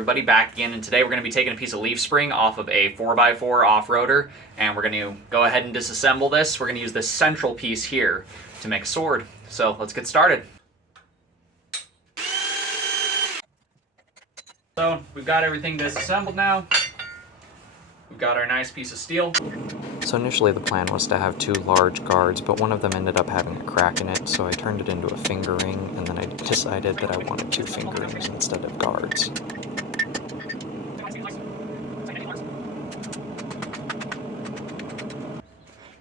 everybody, back again, and today we're going to be taking a piece of leaf spring off of a 4x4 off-roader, and we're going to go ahead and disassemble this. We're going to use this central piece here to make a sword. So let's get started. So we've got everything disassembled now. We've got our nice piece of steel. So initially the plan was to have two large guards, but one of them ended up having a crack in it, so I turned it into a finger ring, and then I decided that I wanted two finger rings instead of guards.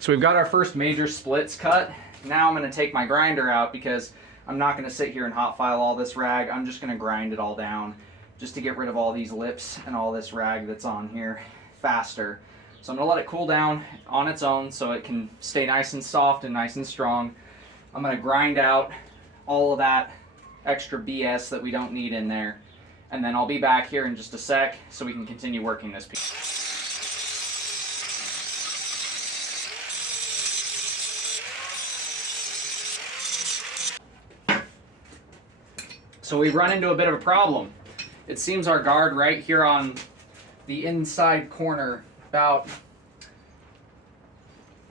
So we've got our first major splits cut. Now I'm going to take my grinder out because I'm not going to sit here and hot file all this rag. I'm just going to grind it all down just to get rid of all these lips and all this rag that's on here faster. So I'm going to let it cool down on its own so it can stay nice and soft and nice and strong. I'm going to grind out all of that extra BS that we don't need in there. And then I'll be back here in just a sec so we can continue working this piece. So we've run into a bit of a problem. It seems our guard right here on the inside corner, about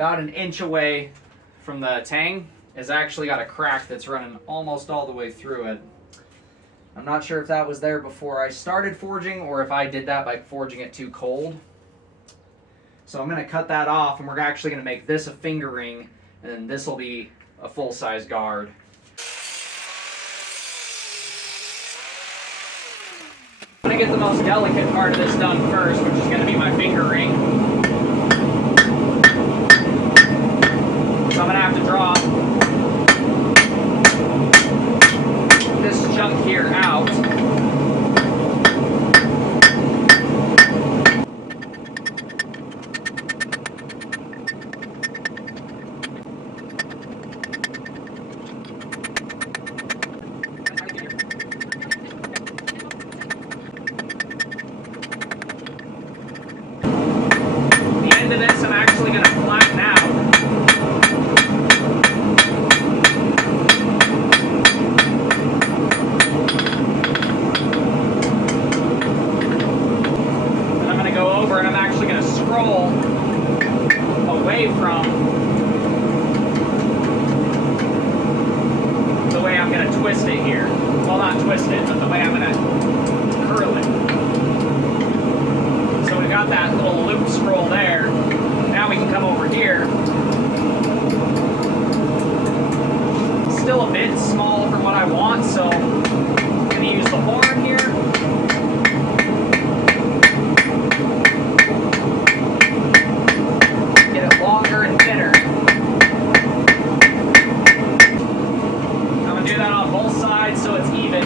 an inch away from the tang, has actually got a crack that's running almost all the way through it. I'm not sure if that was there before I started forging or if I did that by forging it too cold. So I'm going to cut that off, and we're actually going to make this a finger ring, and then this will be a full-size guard. I'm going to get the most delicate part of this done first, which is going to be my finger ring. So I'm going to have to draw this chunk here out. To this, I'm actually going to flatten out. And I'm going to go over and I'm actually going to scroll away from the way I'm going to twist it here. Well, not twist it, but the way I'm going to curl it. So we got that little loop scroll there. Now we can come over here. Still a bit small for what I want, so I'm going to use the horn here. Get it longer and thinner. I'm going to do that on both sides so it's even.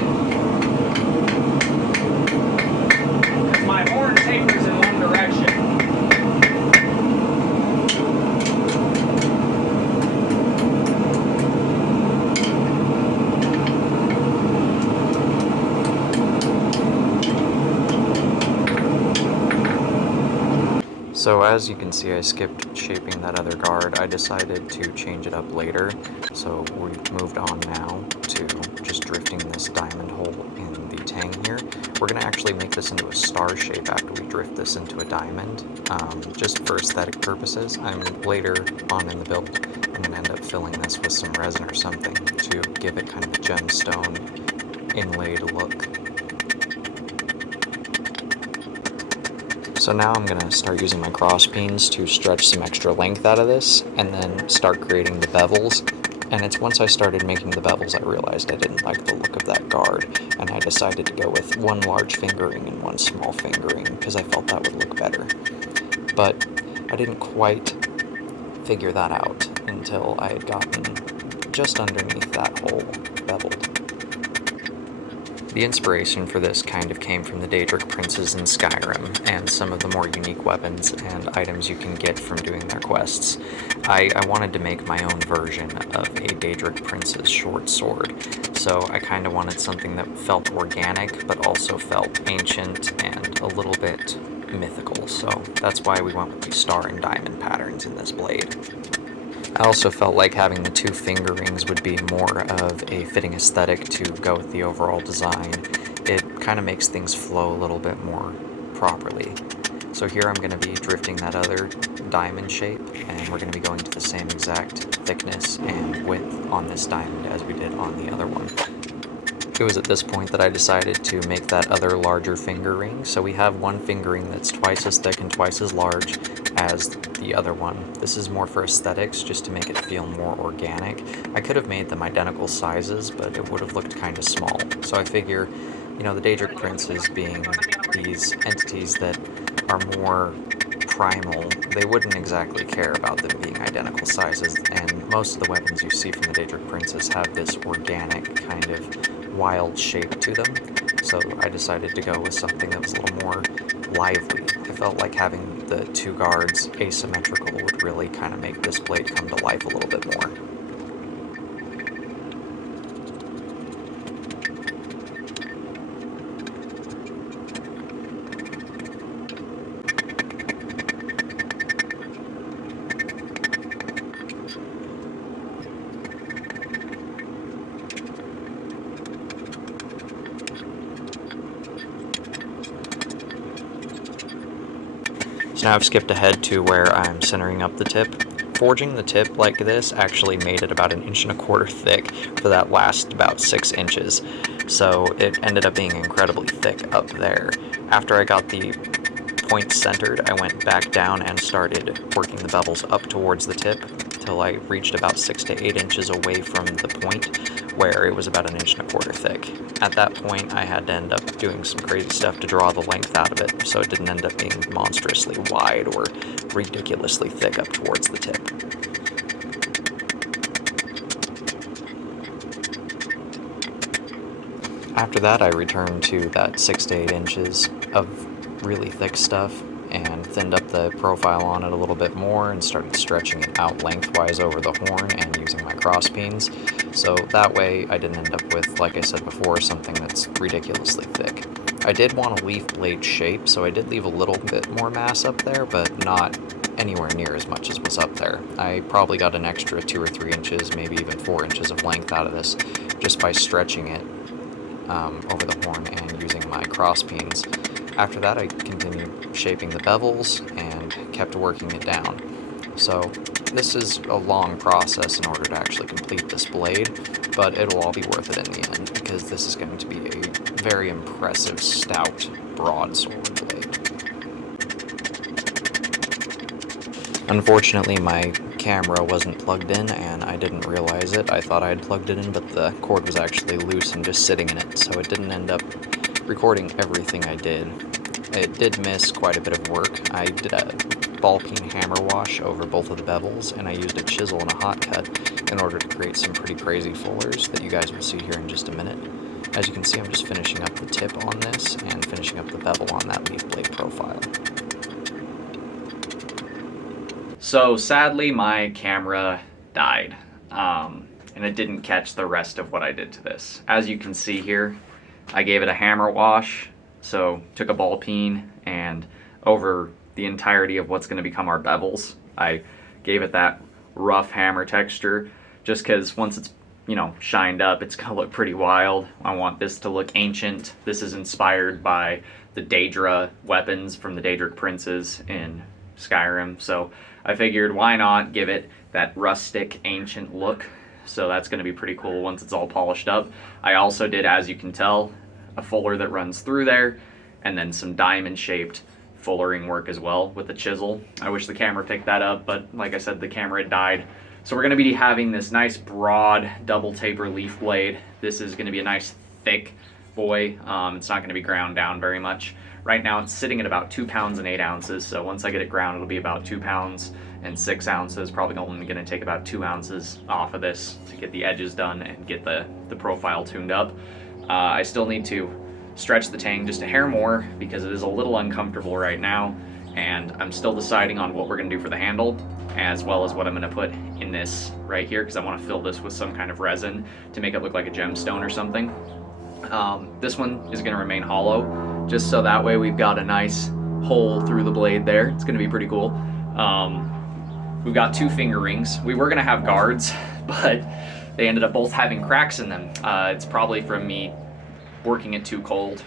Because my horn tapers in one direction. So as you can see, I skipped shaping that other guard. I decided to change it up later, so we've moved on now to just drifting this diamond hole in the tang here. We're going to actually make this into a star shape after we drift this into a diamond, just for aesthetic purposes. Later on in the build, I'm going to end up filling this with some resin or something to give it kind of a gemstone inlaid look. So now I'm going to start using my cross beams to stretch some extra length out of this, and then start creating the bevels. And it's once I started making the bevels I realized I didn't like the look of that guard, and I decided to go with one large finger ring and one small finger ring, because I felt that would look better. But I didn't quite figure that out until I had gotten just underneath that hole beveled. The inspiration for this kind of came from the Daedric princes in Skyrim, and some of the more unique weapons and items you can get from doing their quests. I wanted to make my own version of a Daedric prince's short sword, so I kind of wanted something that felt organic, but also felt ancient and a little bit mythical, so that's why we went with the star and diamond patterns in this blade. I also felt like having the two finger rings would be more of a fitting aesthetic to go with the overall design, it kind of makes things flow a little bit more properly. So here I'm going to be drifting that other diamond shape, and we're going to be going to the same exact thickness and width on this diamond as we did on the other one. It was at this point that I decided to make that other larger finger ring. So we have one finger ring that's twice as thick and twice as large as the other one. This is more for aesthetics, just to make it feel more organic. I could have made them identical sizes, but it would have looked kind of small. So I figure, you know, the Daedric Princes being these entities that are more primal, they wouldn't exactly care about them being identical sizes, and most of the weapons you see from the Daedric Princes have this organic kind of wild shape to them, so I decided to go with something that was a little more lively. I felt like having the two guards asymmetrical would really kind of make this blade come to life a little bit more. So now I've skipped ahead to where I'm centering up the tip. Forging the tip like this actually made it about 1.25 inches thick for that last about 6 inches. So it ended up being incredibly thick up there. After I got the point centered, I went back down and started working the bevels up towards the tip till I reached about 6 to 8 inches away from the point, where it was about 1.25 inches thick. At that point, I had to end up doing some crazy stuff to draw the length out of it, so it didn't end up being monstrously wide or ridiculously thick up towards the tip. After that, I returned to that 6 to 8 inches of really thick stuff and thinned up the profile on it a little bit more and started stretching it out lengthwise over the horn and using my cross pins. So that way I didn't end up with, like I said before, something that's ridiculously thick. I did want a leaf blade shape, so I did leave a little bit more mass up there, but not anywhere near as much as was up there. I probably got an extra 2 or 3 inches, maybe even 4 inches of length out of this just by stretching it over the horn and using my cross pins. After that, I continued shaping the bevels and kept working it down. So this is a long process in order to actually complete this blade, but it'll all be worth it in the end, because this is going to be a very impressive, stout broadsword blade. Unfortunately, my camera wasn't plugged in, and I didn't realize it. I thought I had plugged it in, but the cord was actually loose and just sitting in it, so it didn't end up recording everything I did. It did miss quite a bit of work. I did a ball peen hammer wash over both of the bevels, and I used a chisel and a hot cut in order to create some pretty crazy fullers that you guys will see here in just a minute. As you can see, I'm just finishing up the tip on this and finishing up the bevel on that leaf blade profile. So sadly, my camera died, and it didn't catch the rest of what I did to this. As you can see here, I gave it a hammer wash, so took a ball peen, and over the entirety of what's going to become our bevels, I gave it that rough hammer texture, just because once it's, you know, shined up, it's going to look pretty wild. I want this to look ancient. This is inspired by the Daedra weapons from the Daedric Princes in Skyrim, so I figured why not give it that rustic, ancient look. So that's going to be pretty cool once it's all polished up. I also did, as you can tell, a fuller that runs through there, and then some diamond-shaped fullering work as well with the chisel. I wish the camera picked that up, but like I said, the camera had died. So we're going to be having this nice broad double taper leaf blade. This is going to be a nice thick boy. It's not going to be ground down very much. Right now it's sitting at about 2 pounds and 8 ounces, so once I get it ground, it'll be about 2 pounds and 6 ounces. Probably only going to take about 2 ounces off of this to get the edges done and get the profile tuned up. I still need to stretch the tang just a hair more because it is a little uncomfortable right now, and I'm still deciding on what we're going to do for the handle, as well as what I'm going to put in this right here, because I want to fill this with some kind of resin to make it look like a gemstone or something. This one is going to remain hollow, just so that way we've got a nice hole through the blade there. It's going to be pretty cool. We've got 2 finger rings. We were going to have guards, but they ended up both having cracks in them. It's probably from me working it too cold.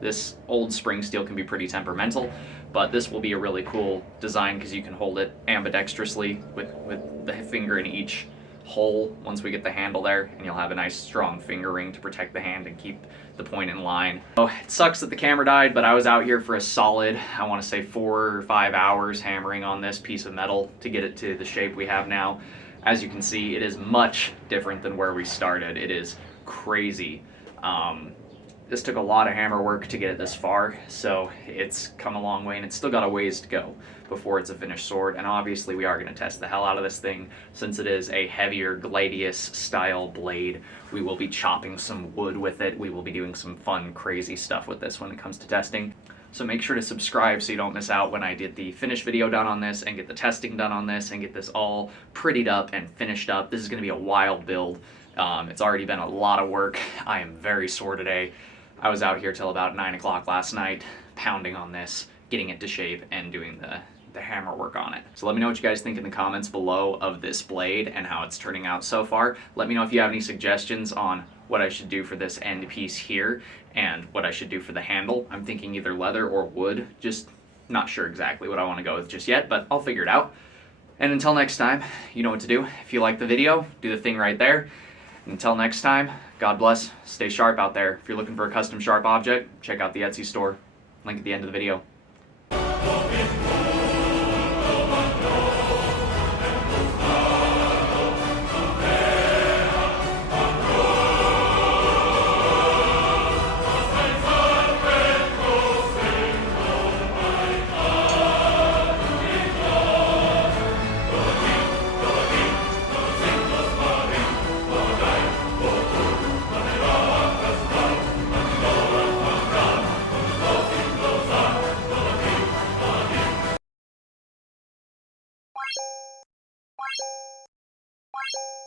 This old spring steel can be pretty temperamental, but this will be a really cool design because you can hold it ambidextrously with the finger in each hole once we get the handle there, and you'll have a nice strong finger ring to protect the hand and keep the point in line. So it sucks that the camera died, but I was out here for a solid, I want to say 4 or 5 hours hammering on this piece of metal to get it to the shape we have now. As you can see, it is much different than where we started. It is crazy. This took a lot of hammer work to get it this far, so it's come a long way, and it's still got a ways to go before it's a finished sword. And obviously we are going to test the hell out of this thing. Since it is a heavier gladius style blade, we will be chopping some wood with it. We will be doing some fun, crazy stuff with this when it comes to testing. So make sure to subscribe so you don't miss out when I get the finished video done on this and get the testing done on this and get this all prettied up and finished up. This is going to be a wild build. It's already been a lot of work. I am very sore today. I was out here till about 9 o'clock last night, pounding on this, getting it to shape, and doing the hammer work on it. So let me know what you guys think in the comments below of this blade and how it's turning out so far. Let me know if you have any suggestions on what I should do for this end piece here and what I should do for the handle. I'm thinking either leather or wood, just not sure exactly what I want to go with just yet, but I'll figure it out. And until next time, you know what to do. If you like the video, do the thing right there. Until next time, God bless, stay sharp out there. If you're looking for a custom sharp object, check out the Etsy store. Link at the end of the video. What?